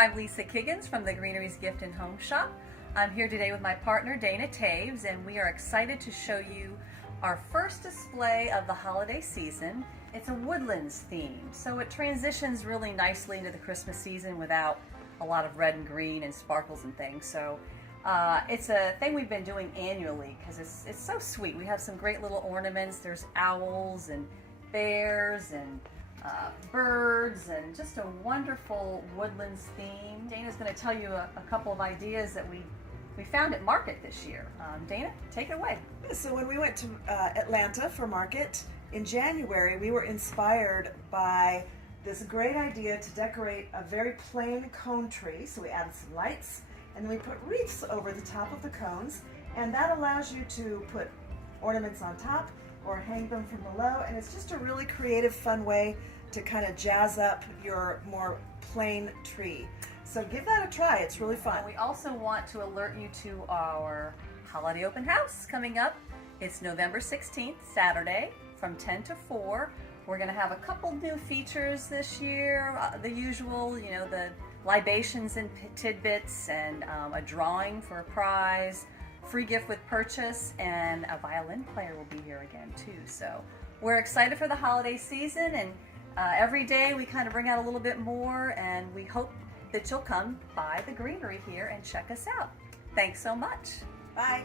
I'm Lisa Kiggins from the Greenery's Gift and Home Shop. I'm here today with my partner Dana Taves, and we are excited to show you our first display of the holiday season. It's a woodlands theme, so it transitions really nicely into the Christmas season without a lot of red and green and sparkles and things. So it's a thing we've been doing annually because it's so sweet. We have some great little ornaments. There's owls and bears and birds and just a wonderful woodlands theme. Dana's going to tell you a couple of ideas that we found at market this year. Dana, take it away. So when we went to Atlanta for market in January, we were inspired by this great idea to decorate a very plain cone tree. So we added some lights and then we put wreaths over the top of the cones, and that allows you to put ornaments on top or hang them from below, and it's just a really creative, fun way to kind of jazz up your more plain tree. So give that a try, it's really fun. We also want to alert you to our holiday open house coming up. It's November 16th, Saturday, from 10 to 4. We're going to have a couple new features this year, the usual, you know, the libations and tidbits, and a drawing for a prize, free gift with purchase, and a violin player will be here again too. So we're excited for the holiday season, and every day we kind of bring out a little bit more, and we hope that you'll come by the Greenery here and check us out. Thanks so much. Bye.